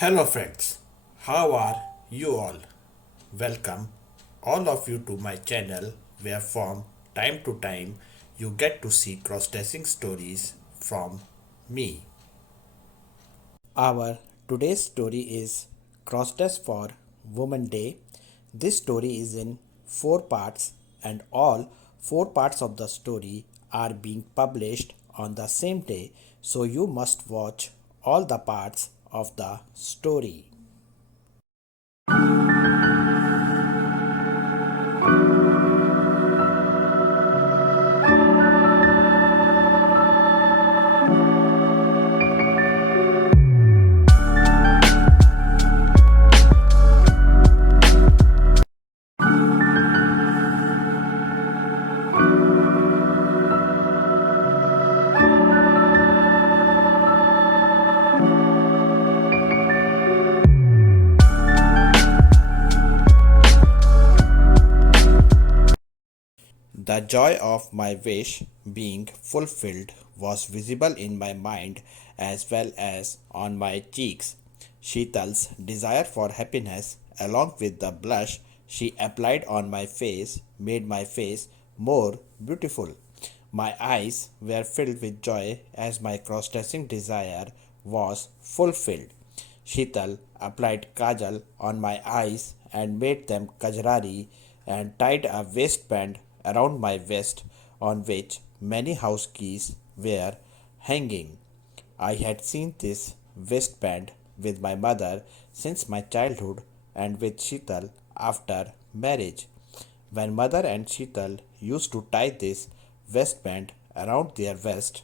Hello, friends. How are you all? Welcome, all of you, to my channel where, from time to time, you get to see cross dressing stories from me. Our today's story is Cross Dress for Women Day. This story is in four parts, and all four parts of the story are being published on the same day, so you must watch all the parts of the story. The joy of my wish being fulfilled was visible in my mind as well as on my cheeks. Sheetal's desire for happiness, along with the blush she applied on my face, made my face more beautiful. My eyes were filled with joy as my cross dressing desire was fulfilled. Sheetal applied kajal on my eyes and made them kajrari and tied a waistband around my waist on which many house keys were hanging. I had seen this waistband with my mother since my childhood and with Sheetal after marriage. When mother and Sheetal used to tie this waistband around their waist,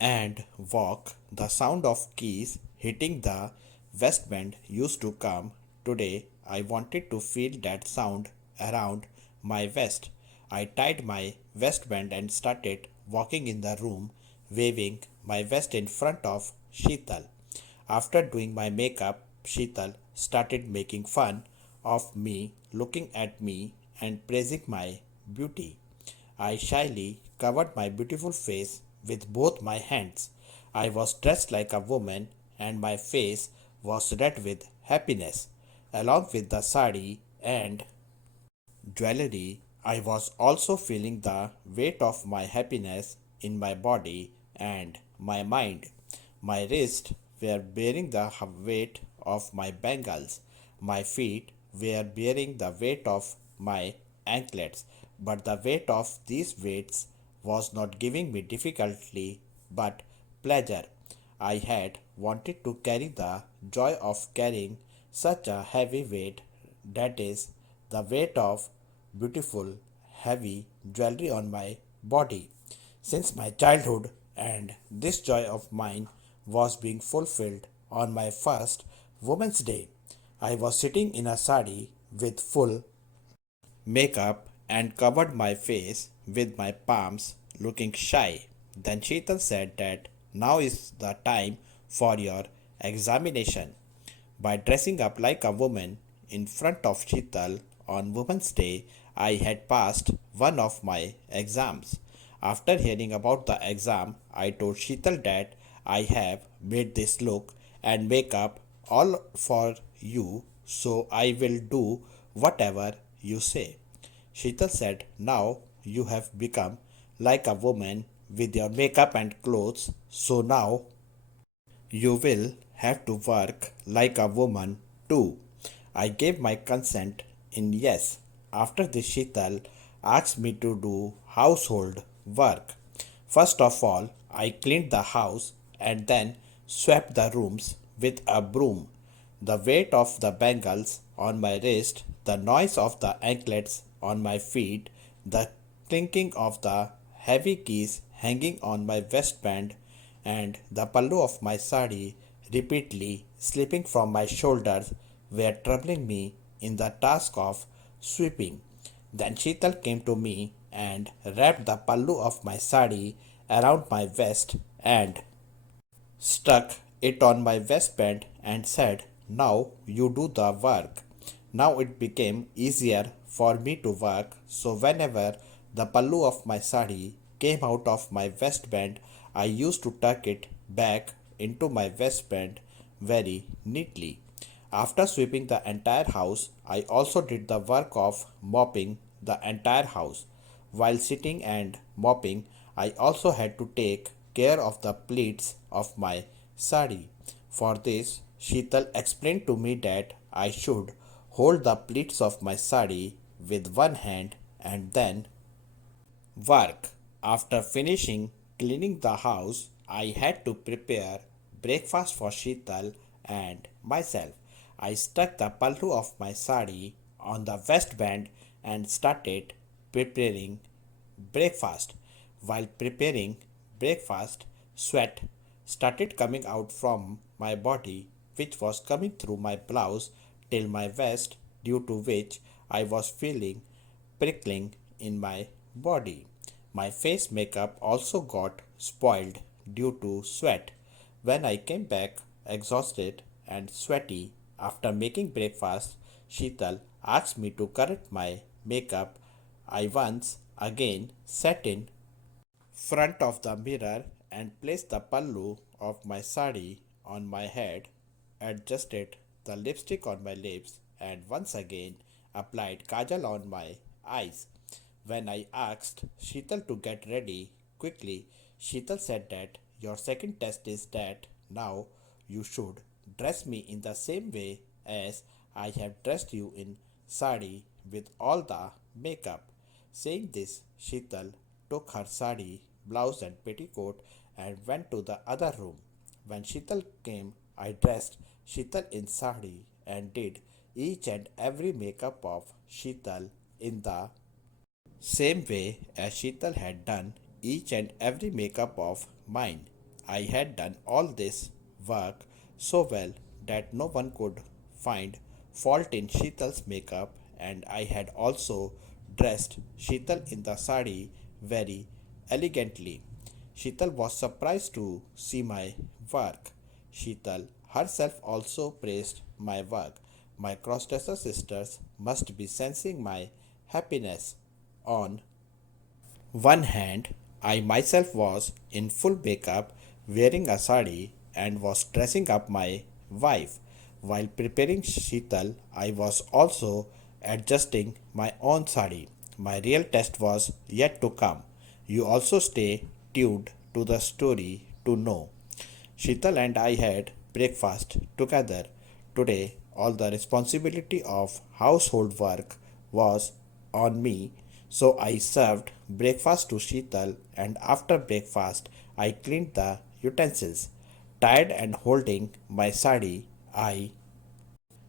and walk, the sound of keys hitting the waistband used to come. Today, I wanted to feel that sound around my waist. I tied my waistband and started walking in the room, waving my vest in front of Sheetal. After doing my makeup, Sheetal started making fun of me, looking at me and praising my beauty. I shyly covered my beautiful face with both my hands. I was dressed like a woman and my face was red with happiness. Along with the sari and jewelry, I was also feeling the weight of my happiness in my body and my mind. My wrists were bearing the weight of my bangles. My feet were bearing the weight of my anklets. But the weight of these weights was not giving me difficulty but pleasure. I had wanted to carry the joy of carrying such a heavy weight, that is, the weight of beautiful, heavy jewelry on my body, since my childhood, and this joy of mine was being fulfilled on my first Women's Day. I was sitting in a sari with full makeup and covered my face with my palms, looking shy. Then Sheetal said that now is the time for your examination. By dressing up like a woman in front of Sheetal on Women's Day, I had passed one of my exams. After hearing about the exam, I told Sheetal that I have made this look and makeup all for you, so I will do whatever you say. Sheetal said, now you have become like a woman with your makeup and clothes, so now you will have to work like a woman too. I gave my consent in yes. After this, Sheetal asked me to do household work. First of all, I cleaned the house and then swept the rooms with a broom. The weight of the bangles on my wrist, the noise of the anklets on my feet, the clinking of the heavy keys hanging on my waistband, and the pallu of my sari repeatedly slipping from my shoulders were troubling me in the task of sweeping. Then Sheetal came to me and wrapped the pallu of my sari around my waist and stuck it on my waistband and said, now you do the work. Now it became easier for me to work, so whenever the pallu of my sari came out of my waistband, I used to tuck it back into my waistband very neatly. After sweeping the entire house, I also did the work of mopping the entire house. While sitting and mopping, I also had to take care of the pleats of my sari. For this, Sheetal explained to me that I should hold the pleats of my sari with one hand and then work. After finishing cleaning the house, I had to prepare breakfast for Sheetal and myself. I stuck the pallu of my sari on the waistband and started preparing breakfast. While preparing breakfast, sweat started coming out from my body, which was coming through my blouse till my waist, due to which I was feeling prickling in my body. My face makeup also got spoiled due to sweat. When I came back exhausted and sweaty after making breakfast, Sheetal asked me to correct my makeup. I once again sat in front of the mirror and placed the pallu of my sari on my head, adjusted the lipstick on my lips, and once again applied kajal on my eyes. When I asked Sheetal to get ready quickly, Sheetal said that your second test is that now you should dress me in the same way as I have dressed you in sari with all the makeup. Saying this, Sheetal took her sari, blouse, and petticoat and went to the other room. When Sheetal came, I dressed Sheetal in sari and did each and every makeup of Sheetal in the same way as Sheetal had done each and every makeup of mine. I had done all this work so well that no one could find fault in Sheetal's makeup, and I had also dressed Sheetal in the sari very elegantly. Sheetal was surprised to see my work. Sheetal herself also praised my work. My crossdresser sisters must be sensing my happiness. On one hand, I myself was in full makeup, wearing a sari, and was dressing up my wife. While preparing Sheetal, I was also adjusting my own sari. My real test was yet to come. You also stay tuned to the story to know. Sheetal and I had breakfast together. Today, all the responsibility of household work was on me, so I served breakfast to Sheetal, and after breakfast, I cleaned the utensils. Tired and holding my sari, I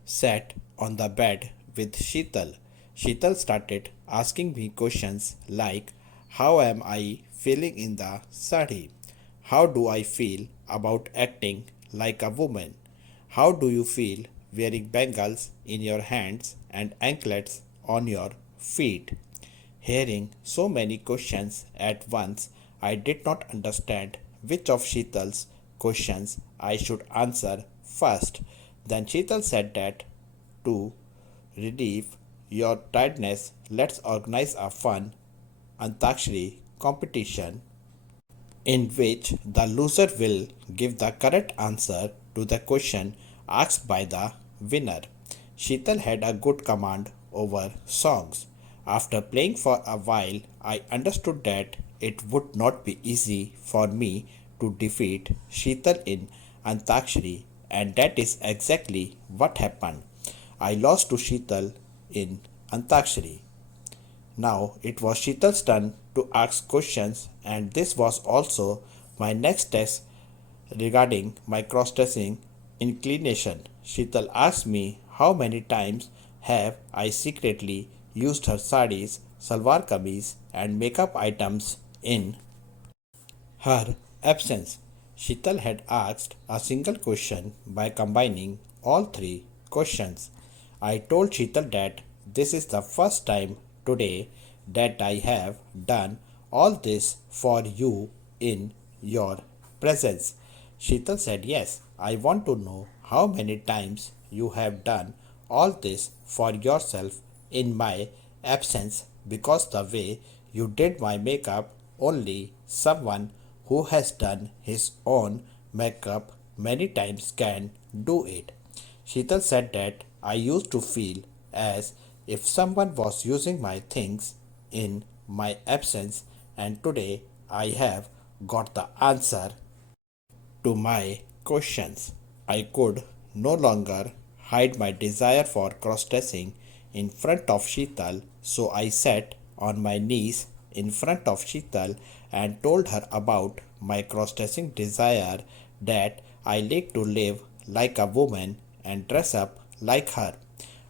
sat on the bed with Sheetal. Sheetal started asking me questions like, how am I feeling in the sari? How do I feel about acting like a woman? How do you feel wearing bangles in your hands and anklets on your feet? Hearing so many questions at once, I did not understand which of Sheetal's questions I should answer first. Then Sheetal said that to relieve your tiredness, let's organize a fun Antakshari competition in which the loser will give the correct answer to the question asked by the winner. Sheetal had a good command over songs. After playing for a while, I understood that it would not be easy for me to defeat Sheetal in Antakshari, and that is exactly what happened. I lost to Sheetal in Antakshari. Now it was Sheetal's turn to ask questions, and this was also my next test regarding my cross-dressing inclination. Sheetal asked me how many times have I secretly used her saris, salwar kameez, and makeup items in her absence. Sheetal had asked a single question by combining all three questions. I told Sheetal that this is the first time today that I have done all this for you in your presence. Sheetal said, yes, I want to know how many times you have done all this for yourself in my absence, because the way you did my makeup, only someone who has done his own makeup many times can do it. Sheetal said that I used to feel as if someone was using my things in my absence, and today I have got the answer to my questions. I could no longer hide my desire for cross-dressing in front of Sheetal, so I sat on my knees in front of Sheetal and told her about my cross-dressing desire, that I like to live like a woman and dress up like her.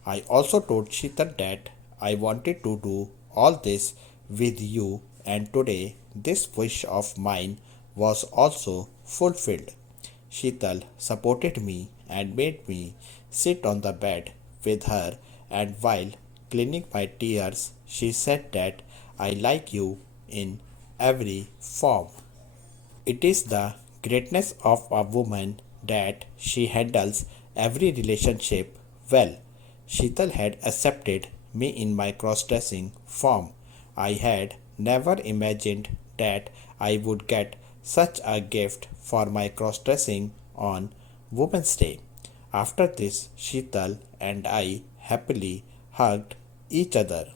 I also told Sheetal that I wanted to do all this with you, and today this wish of mine was also fulfilled. Sheetal supported me and made me sit on the bed with her, and while cleaning my tears, she said that I like you in every form. It is the greatness of a woman that she handles every relationship well. Sheetal had accepted me in my cross dressing form. I had never imagined that I would get such a gift for my cross dressing on Women's Day. After this, Sheetal and I happily hugged each other.